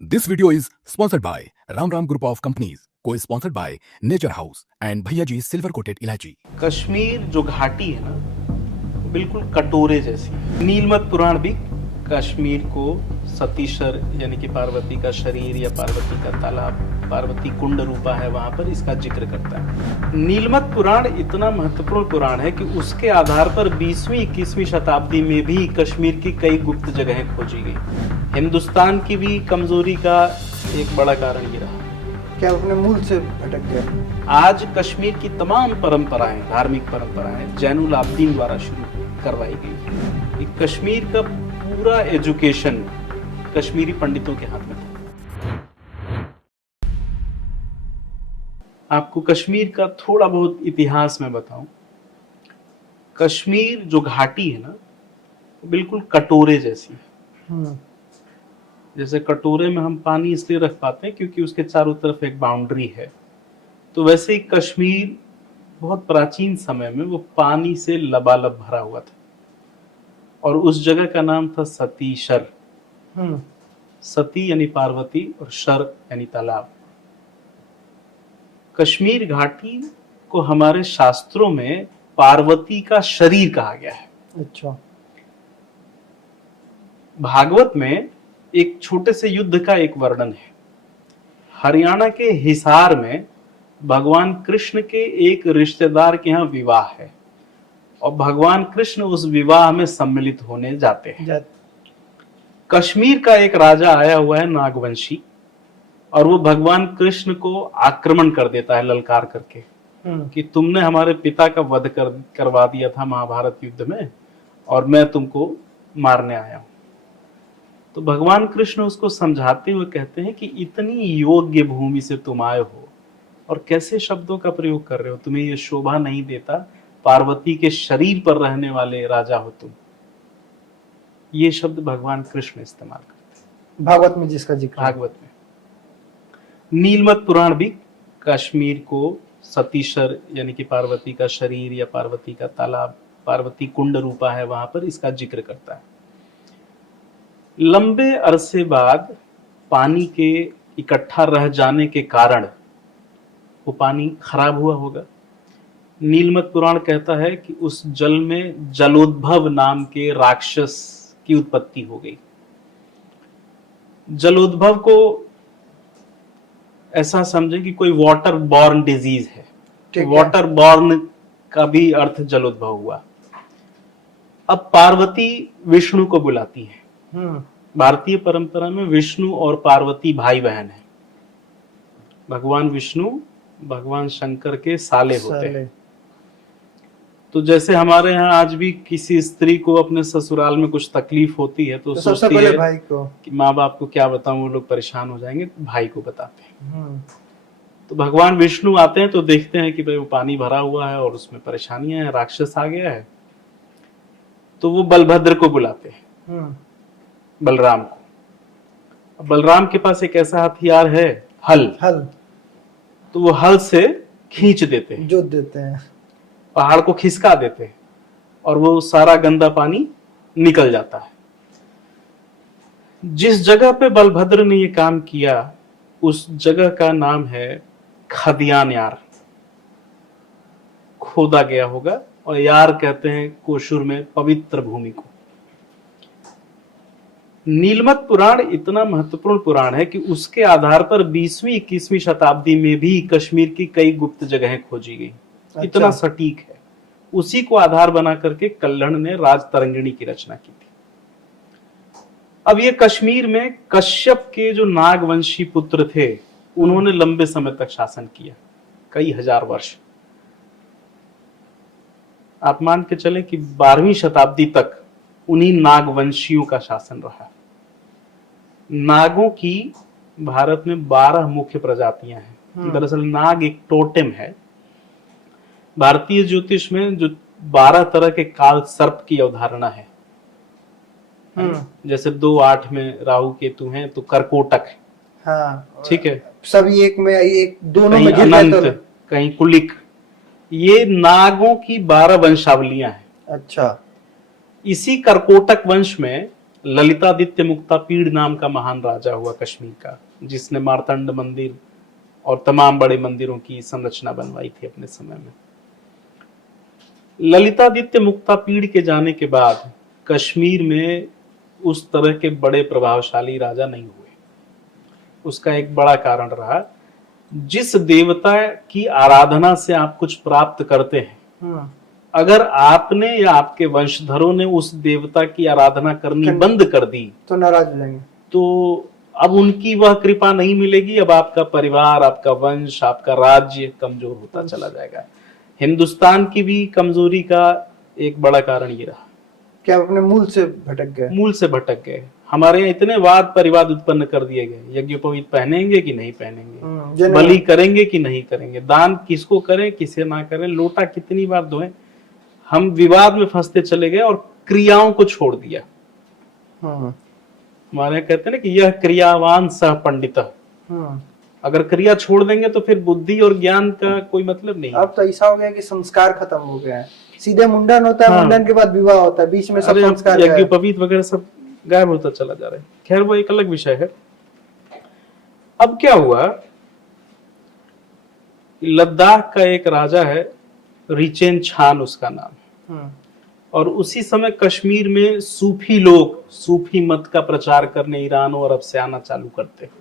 This video is sponsored by Ram Ram Group of Companies, co-sponsored by Nature House and भैया G silver coated इलायची। कश्मीर जो घाटी है ना, वो बिल्कुल कटोरे जैसी है। नीलमत पुराण भी कश्मीर को सतीशर यानी कि पार्वती का शरीर या पार्वती का तालाब, पार्वती कुंड रूपा है, वहां पर इसका जिक्र करता है। नीलमत पुराण इतना महत्वपूर्ण पुराण है कि उसके आधार पर 20वीं 21वीं शताब्दी में भी कश्मीर की कई गुप्त जगहें खोजी गई। हिंदुस्तान की भी कमजोरी का एक बड़ा कारण ये रहा, क्या अपने मूल से भटक गया। आज कश्मीर की तमाम परंपराएं, धार्मिक परंपराएं जैनुल आब्दीन द्वारा शुरू करवाई गई है। कश्मीर का पूरा एजुकेशन कश्मीरी पंडितों के हाथ में था। आपको कश्मीर का थोड़ा बहुत इतिहास में बताऊं। कश्मीर जो घाटी है ना, बिल्कुल कटोरे जैसी है। जैसे कटोरे में हम पानी इसलिए रख पाते हैं क्योंकि उसके चारों तरफ एक बाउंड्री है, तो वैसे ही कश्मीर बहुत प्राचीन समय में वो पानी से लबालब भरा हुआ था और उस जगह का नाम था सतीशर। सती यानी पार्वती और शर यानी तालाब। कश्मीर घाटी को हमारे शास्त्रों में पार्वती का शरीर कहा गया है। अच्छा। भागवत में एक छोटे से युद्ध का एक वर्णन है। हरियाणा के हिसार में भगवान कृष्ण के एक रिश्तेदार के यहाँ विवाह है और भगवान कृष्ण उस विवाह में सम्मिलित होने जाते हैं। कश्मीर का एक राजा आया हुआ है नागवंशी, और वो भगवान कृष्ण को आक्रमण कर देता है ललकार करके कि तुमने हमारे पिता का वध करवा दिया था महाभारत युद्ध में और मैं तुमको मारने आया हूं। तो भगवान कृष्ण उसको समझाते हुए कहते हैं कि इतनी योग्य भूमि से तुम आए हो और कैसे शब्दों का प्रयोग कर रहे हो, तुम्हें ये शोभा नहीं देता, पार्वती के शरीर पर रहने वाले राजा हो तुम। ये शब्द भगवान कृष्ण इस्तेमाल करते हैं भागवत में, जिसका जिक्र भागवत में। नीलमत पुराण भी कश्मीर को सतीशर यानी कि पार्वती का शरीर या पार्वती का तालाब, पार्वती कुंड रूपा है, वहां पर इसका जिक्र करता है। लंबे अरसे बाद पानी के इकट्ठा रह जाने के कारण वो पानी खराब हुआ होगा। नीलमत पुराण कहता है कि उस जल में जलोद्भव नाम के राक्षस की उत्पत्ति हो गई। जलोद्भव को ऐसा समझे कि कोई वाटर बॉर्न डिजीज है। वाटर बॉर्न का भी अर्थ जलोद्भव हुआ। अब पार्वती विष्णु को बुलाती है। भारतीय परंपरा में विष्णु और पार्वती भाई बहन हैं। भगवान विष्णु भगवान शंकर के साले होते हैं। तो जैसे हमारे यहाँ आज भी किसी स्त्री को अपने ससुराल में कुछ तकलीफ होती है तो सोचती है भाई को कि माँ बाप को क्या बताऊं, वो लोग परेशान हो जाएंगे, तो भाई को बताते हैं। तो भगवान विष्णु आते हैं तो देखते हैं कि भाई वो पानी भरा हुआ है और उसमें परेशानियां हैं, राक्षस आ गया है, तो वो बलभद्र को बुलाते हैं, बलराम को। बलराम के पास एक ऐसा हथियार है, हल। तो वो हल से खींच देते हैं, जोत देते हैं, पहाड़ को खिसका देते हैं और वो सारा गंदा पानी निकल जाता है। जिस जगह पे बलभद्र ने ये काम किया उस जगह का नाम है खदियान यार। खोदा गया होगा, और यार कहते हैं कोशुर में पवित्र भूमि को। नीलमत पुराण इतना महत्वपूर्ण पुराण है कि उसके आधार पर 20वीं 21वीं शताब्दी में भी कश्मीर की कई गुप्त जगहें खोजी गई। अच्छा। इतना सटीक है। उसी को आधार बना करके कल्हण ने राजतरंगिणी की रचना की थी। अब ये कश्मीर में कश्यप के जो नागवंशी पुत्र थे, उन्होंने लंबे समय तक शासन किया, कई हजार वर्ष। आप मान के चलें कि 12वीं शताब्दी तक उन्हीं नागवंशियों का शासन रहा। नागों की भारत में 12 मुख्य प्रजातियां हैं। दरअसल नाग एक टोटेम है। भारतीय ज्योतिष में जो 12 तरह के काल सर्प की अवधारणा है, जैसे 2-8 में राहु केतु हैं तो करकोटक है। हाँ, ठीक है। सभी एक में, एक दोनों कहीं में अनंत, कहीं कुलिक। ये नागों की 12 वंशावलियां हैं। अच्छा। इसी करकोटक वंश में ललितादित्य मुक्तापीड़ नाम का महान राजा हुआ कश्मीर का, जिसने मार्तंड मंदिर और तमाम बड़े मंदिरों की संरचना बनवाई थी अपने समय में। ललितादित्य मुक्तापीड़ के जाने के बाद कश्मीर में उस तरह के बड़े प्रभावशाली राजा नहीं हुए। उसका एक बड़ा कारण रहा, जिस देवता की आराधना से आप कुछ प्राप्त करते हैं, अगर आपने या आपके वंशधरों ने उस देवता की आराधना करनी बंद कर दी तो नाराज हो जाएंगे, तो अब उनकी वह कृपा नहीं मिलेगी। अब आपका परिवार, आपका वंश, आपका राज्य कमजोर होता चला जाएगा। हिंदुस्तान की भी कमजोरी का एक बड़ा कारण ये रहा क्या अपने मूल से भटक गए। मूल से भटक गए। हमारे यहाँ इतने वाद परिवाद उत्पन्न कर दिए गए, यज्ञोपवीत पहनेंगे कि नहीं पहनेंगे, बलि करेंगे कि नहीं करेंगे, दान किसको करें किसे ना करें, लोटा कितनी बार धोएं। हम विवाद में फंसते चले गए और क्रियाओं को छोड़ दिया। हमारे यहाँ कहते हैं ना कि यह क्रियावान सह पंडित। अगर क्रिया छोड़ देंगे तो फिर बुद्धि और ज्ञान का कोई मतलब नहीं। अब तो ऐसा हो गया कि संस्कार खत्म हो गया है, सीधे मुंडन होता है, मुंडन के बाद विवाह होता है, बीच में सब संस्कार यज्ञोपवीत वगैरह सब गायब होता चला जा रहा है। खैर वो एक अलग विषय है। अब क्या हुआ, लद्दाख का एक राजा है, रिचेन छान उसका नाम, और उसी समय कश्मीर में सूफी लोग सूफी मत का प्रचार करने ईरान और अरब से आना चालू करते हैं।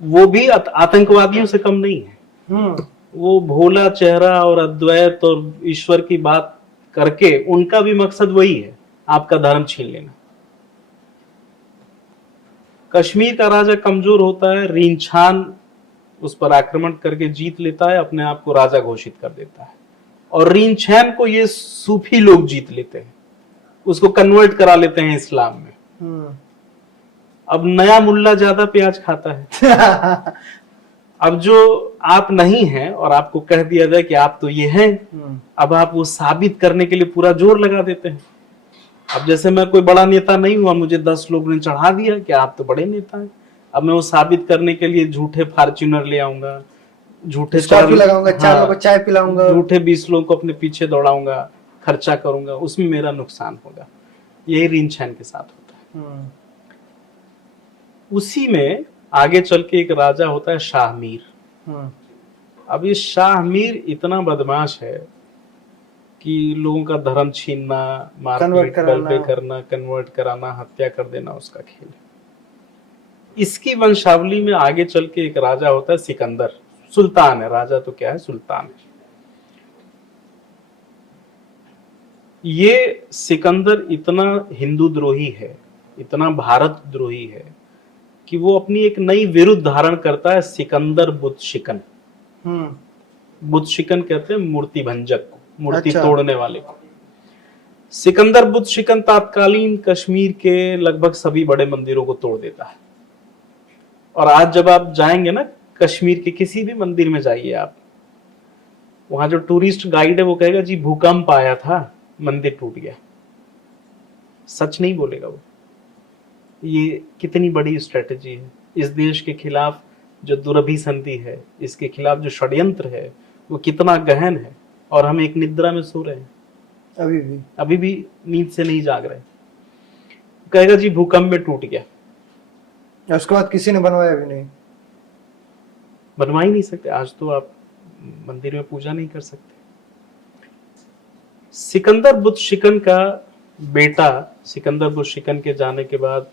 वो भी आतंकवादियों से कम नहीं है। वो भोला चेहरा और अद्वैत और ईश्वर की बात करके उनका भी मकसद वही है, आपका धर्म छीन लेना। कश्मीर का राजा कमजोर होता है, रिंछान उस पर आक्रमण करके जीत लेता है, अपने आप को राजा घोषित कर देता है, और रिंछान को ये सूफी लोग जीत लेते हैं, उसको कन्वर्ट करा लेते हैं इस्लाम में। अब नया मुल्ला ज्यादा प्याज खाता है। अब जो आप नहीं हैं और आपको कह दिया जाए कि आप तो ये हैं, अब आप वो साबित करने के लिए पूरा जोर लगा देते हैं। अब जैसे मैं कोई बड़ा नेता नहीं हुआ, मुझे 10 लोगों ने चढ़ा दिया कि आप तो बड़े नेता हैं, अब मैं वो साबित करने के लिए झूठे फॉर्च्यूनर ले आऊंगा, झूठे लगाऊंगा, 4 लोगों को चाय पिलाऊंगा, झूठे 20 लोगों को अपने पीछे दौड़ाऊंगा, खर्चा करूंगा, उसमें मेरा नुकसान होगा। यही रिंछान के साथ होता है। उसी में आगे चल के एक राजा होता है शाहमीर। अब ये शाहमीर इतना बदमाश है कि लोगों का धर्म छीनना, मारपीट करना, कन्वर्ट कराना, हत्या कर देना उसका खेल है। इसकी वंशावली में आगे चल के एक राजा होता है सिकंदर, सुल्तान है, राजा तो क्या है, सुल्तान है। ये सिकंदर इतना हिंदू द्रोही है, इतना भारत द्रोही है कि वो अपनी एक नई विरुद्ध धारण करता है, सिकंदर बुद्ध शिकन। बुद्ध शिकन कहते हैं मूर्ति भंजक को, मूर्ति तोड़ने वाले को। सिकंदर बुद्ध शिकन तात्कालीन कश्मीर के लगभग सभी बड़े मंदिरों को तोड़ देता है। और आज जब आप जाएंगे ना कश्मीर के किसी भी मंदिर में जाइए आप, वहां जो टूरिस्ट गाइड है वो कहेगा जी भूकंप आया था, मंदिर टूट गया। सच नहीं बोलेगा वो। ये कितनी बड़ी स्ट्रेटेजी है। इस देश के खिलाफ जो दुरभिसंधि है, इसके खिलाफ जो षड्यंत्र है, वो कितना गहन है, और हम एक निद्रा में सो रहे हैं, अभी भी नींद से नहीं जाग रहे। कहेगा जी भूकंप में टूट गया, उसके बाद किसी ने बनवाया भी नहीं, बनवा ही नहीं सकते। आज तो आप मंदिर में पूजा नहीं कर सकते। सिकंदर बुद्ध शिकन का बेटा, सिकंदर बुद्ध शिकन के जाने के बाद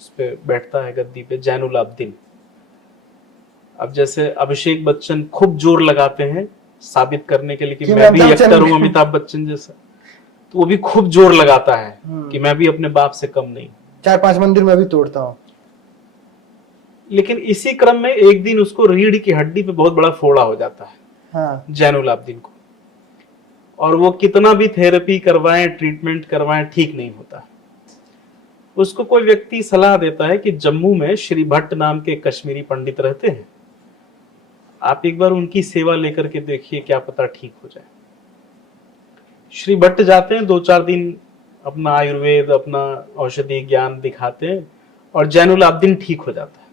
उस पे बैठता है गद्दी पे जैनुल आब्दीन। अब जैसे अभिषेक बच्चन खूब जोर लगाते हैं साबित करने के लिए कि मैं भी एक्टर हूं अमिताभ बच्चन जैसा, तो वो भी खूब जोर लगाता है कि मैं भी अपने बाप से कम नहीं। 4-5 मंदिर में भी तोड़ता हूं। लेकिन इसी क्रम में एक दिन उसको रीढ़ की हड्डी पे बहुत बड़ा फोड़ा हो जाता है, जैनुल आब्दीन को, और वो कितना भी थेरेपी करवाएं, ट्रीटमेंट करवाएं, ठीक नहीं होता। उसको कोई व्यक्ति सलाह देता है कि जम्मू में श्री भट्ट नाम के कश्मीरी पंडित रहते हैं, आप एक बार उनकी सेवा लेकर के देखिए, क्या पता ठीक हो जाए। श्री भट्ट जाते हैं, 2-4 दिन अपना आयुर्वेद, अपना औषधि ज्ञान दिखाते हैं, और जैनुल आब्दीन ठीक हो जाता है।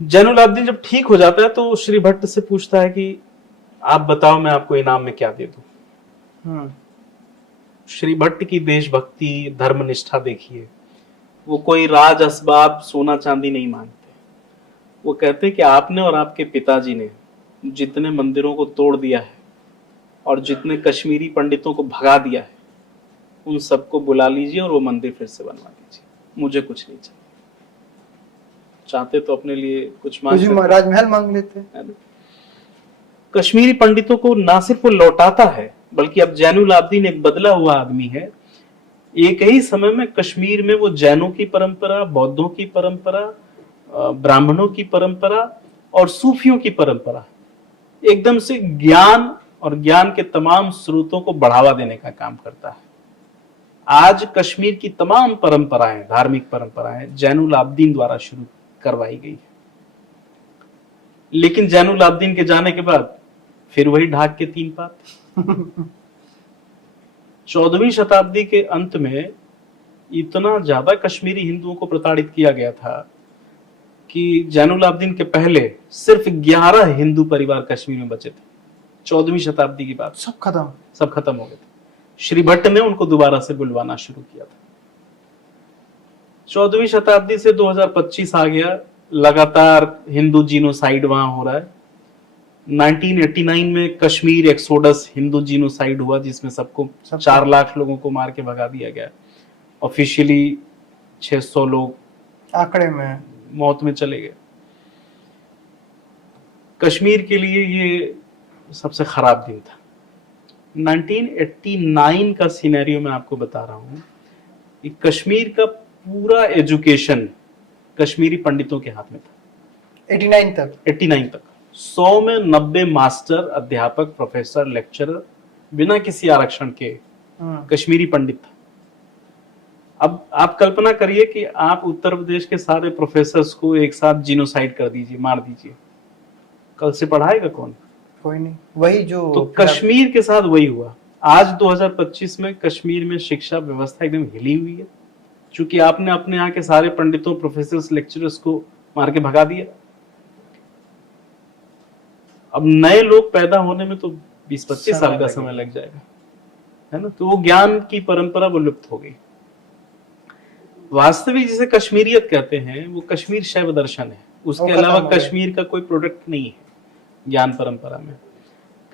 जैनुल आब्दीन जब ठीक हो जाता है तो श्री भट्ट से पूछता है कि आप बताओ मैं आपको इनाम में क्या दे दूं। श्री भट्ट की देशभक्ति, धर्मनिष्ठा देखिए। वो कोई राज असबाब, सोना चांदी नहीं मांगते। वो कहते कि आपने और आपके पिताजी ने जितने मंदिरों को तोड़ दिया है और जितने कश्मीरी पंडितों को भगा दिया है, उन सबको बुला लीजिए और वो मंदिर फिर से बनवा दीजिए। मुझे कुछ नहीं चाहिए। चाहते तो अपने लिए कुछ मांग सकते, राजमहल मांग लेते। कश्मीरी पंडितों को ना सिर्फ वो लौटाता है, बल्कि अब जैनुल आबदीन एक बदला हुआ आदमी है। एक ही समय में कश्मीर में वो जैनों की परंपरा, बौद्धों की परंपरा, ब्राह्मणों की परंपरा और सूफियों की परंपरा, एकदम से ज्ञान और ज्ञान के तमाम स्रोतों को बढ़ावा देने का काम करता है। आज कश्मीर की तमाम परंपराएं, धार्मिक परंपराएं जैनुल आबदीन द्वारा शुरू करवाई गई है। लेकिन जैनुल आबदीन के जाने के बाद फिर वही ढाक के तीन पात। 14वीं शताब्दी के अंत में इतना ज्यादा कश्मीरी हिंदुओं को प्रताड़ित किया गया था कि जैनुल आबदीन के पहले सिर्फ 11 हिंदू परिवार कश्मीर में बचे थे। 14वीं शताब्दी की बात, सब खत्म हो गए थे। श्री भट्ट ने उनको दोबारा से बुलवाना शुरू किया था। 14वीं शताब्दी से 2025 आ गया, लगातार हिंदू जीनोसाइड वहां हो रहा है। 1989 में कश्मीर एक्सोडस हिंदू जीनोसाइड हुआ, जिसमें सबको 4 लाख लोगों को मार के भगा दिया गया। ऑफिशियली 600 लोग आंकड़े में मौत में चले गए। कश्मीर के लिए ये सबसे खराब दिन था। 1989 का सिनेरियो मैं आपको बता रहा हूं कि कश्मीर का पूरा एजुकेशन कश्मीरी पंडितों के हाथ में था। 89 तक 100 में 90 मास्टर, अध्यापक, प्रोफेसर, लेक्चरर बिना किसी आरक्षण के कश्मीरी पंडित था। अब आप कल्पना करिए कि आप उत्तर प्रदेश के सारे प्रोफेसर्स को एक साथ जीनोसाइड कर दीजिए, मार दीजिए, कल से पढ़ाएगा कौन? कोई नहीं। वही जो तो कश्मीर के साथ वही हुआ। आज 2025 में कश्मीर में शिक्षा व्यवस्था एकदम हिली हुई है, क्योंकि आपने अपने यहाँ के सारे पंडितों, प्रोफेसर्स, लेक्चरर्स को मार के भगा दिया। अब नए लोग पैदा होने में तो 20-25 साल का समय लग जाएगा, है ना। तो वो ज्ञान की परंपरा वो लुप्त हो गई। वास्तविक जिसे कश्मीरियत कहते हैं वो कश्मीर शैव दर्शन है। उसके अलावा कश्मीर का कोई प्रोडक्ट नहीं है ज्ञान परंपरा में।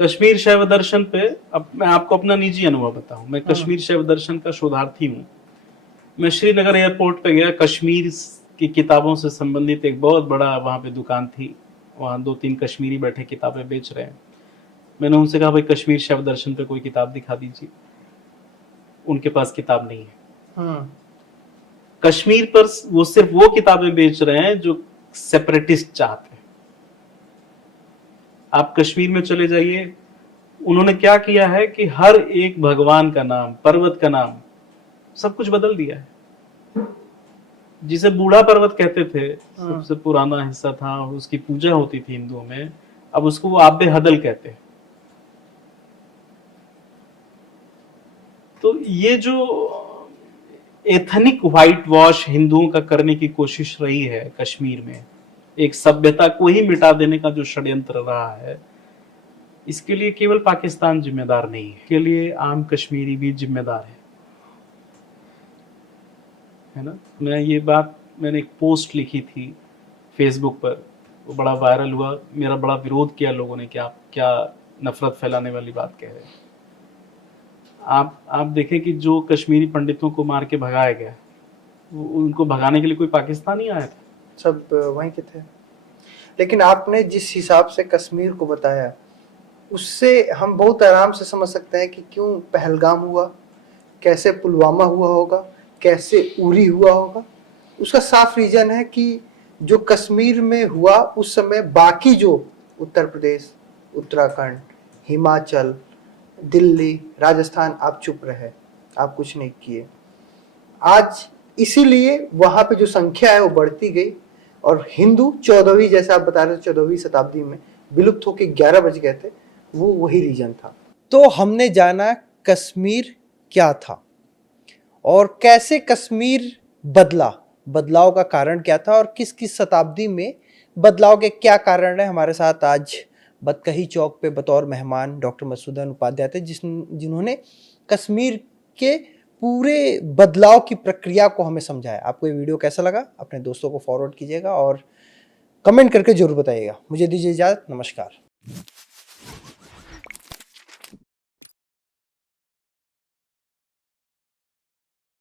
कश्मीर शैव दर्शन पे अब मैं आपको अपना निजी अनुभव बताऊं। मैं कश्मीर शैव दर्शन का शोधार्थी हूं। मैं श्रीनगर एयरपोर्ट पे गया, कश्मीर की किताबों से संबंधित एक बहुत बड़ा वहां पे दुकान थी। वहां 2-3 कश्मीरी बैठे किताबें बेच रहे हैं। मैंने उनसे कहा भाई कश्मीर शैव दर्शन पे कोई किताब दिखा दीजिए। उनके पास किताब नहीं है। कश्मीर पर वो सिर्फ वो किताबें बेच रहे हैं जो सेपरेटिस्ट चाहते हैं। आप कश्मीर में चले जाइए, उन्होंने क्या किया है कि हर एक भगवान का नाम, पर्वत का नाम, सब कुछ बदल दिया है। जिसे बूढ़ा पर्वत कहते थे, सबसे पुराना हिस्सा था और उसकी पूजा होती थी हिंदुओं में, अब उसको वो आबे हदल कहते हैं। तो ये जो एथनिक व्हाइट वॉश हिंदुओं का करने की कोशिश रही है कश्मीर में, एक सभ्यता को ही मिटा देने का जो षड्यंत्र रहा है, इसके लिए केवल पाकिस्तान जिम्मेदार नहीं है, इसके लिए आम कश्मीरी भी जिम्मेदार है ना। मैंने एक पोस्ट लिखी थी फेसबुक पर, वो बड़ा वायरल हुआ। मेरा बड़ा विरोध किया लोगों ने कि आप क्या नफरत फैलाने वाली बात कह रहे हैं। आप देखें कि जो कश्मीरी पंडितों को मार के भगाया गया, उनको भगाने के लिए कोई पाकिस्तानी आया था? सब वहीं के थे। लेकिन आपने जिस हिसाब से कश्मीर को बताया, उससे हम बहुत आराम से समझ सकते हैं कि क्यों पहलगाम हुआ, कैसे पुलवामा हुआ होगा, कैसे उरी हुआ होगा। उसका साफ रीजन है कि जो कश्मीर में हुआ उस समय बाकी जो उत्तर प्रदेश, उत्तराखंड, हिमाचल, दिल्ली, राजस्थान, आप चुप रहे, आप कुछ नहीं किए। आज इसीलिए वहां पे जो संख्या है वो बढ़ती गई और हिंदू 14वीं, जैसे आप बता रहे थे, 14वीं शताब्दी में विलुप्त होकर 11 बज गए थे। वो वही रीजन था। तो हमने जाना कश्मीर क्या था और कैसे कश्मीर बदला, बदलाव का कारण क्या था और किस किस शताब्दी में बदलाव के क्या कारण है। हमारे साथ आज बतकही चौक पे बतौर मेहमान डॉक्टर मधुसूदन उपाध्याय थे, जिन्होंने कश्मीर के पूरे बदलाव की प्रक्रिया को हमें समझाया। आपको ये वीडियो कैसा लगा अपने दोस्तों को फॉरवर्ड कीजिएगा और कमेंट करके जरूर बताइएगा। मुझे दीजिए इजाजत, नमस्कार।